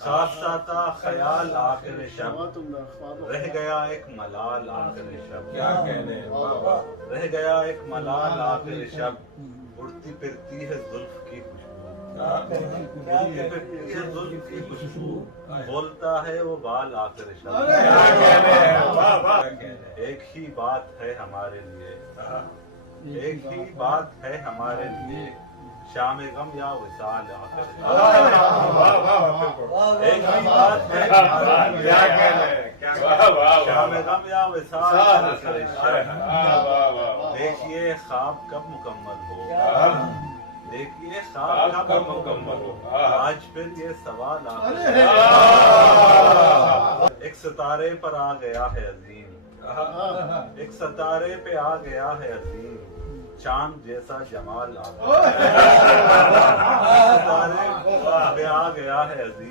साथ साथा ख्याल आखिर शब, रह गया एक मलाल आखिर शब। क्या कहने, वाह वाह। रह गया एक मलाल आखिर शब, उड़ती फिरती है जुल्फ की खुशबू, उड़ती फिरती है जुल्फ की खुशबू, बोलता है वो बाल आखिर शब। क्या कहने, वाह वाह। क्या कहने। एक ही बात है हमारे लिए, एक ही बात है हमारे लिए, शाम गम या विसाल आखिर शब। वाह वाह। एक ही बात है हमारे लिए, क्या कहने, क्या वाह वाह। शाम गम या विसाल आखिर शब। वाह वाह वाह। देखिए ख्वाब कब मुकम्मल हो, देखिए ख्वाब कब मुकम्मल हो, आज फिर ये सवाल आखिर। एक सितारे पर आ गया है अजीम, एक सितारे पे आ गया है अजीम, चांद जैसा जमाल आखिर। सितारे पे आ गया है अजीम।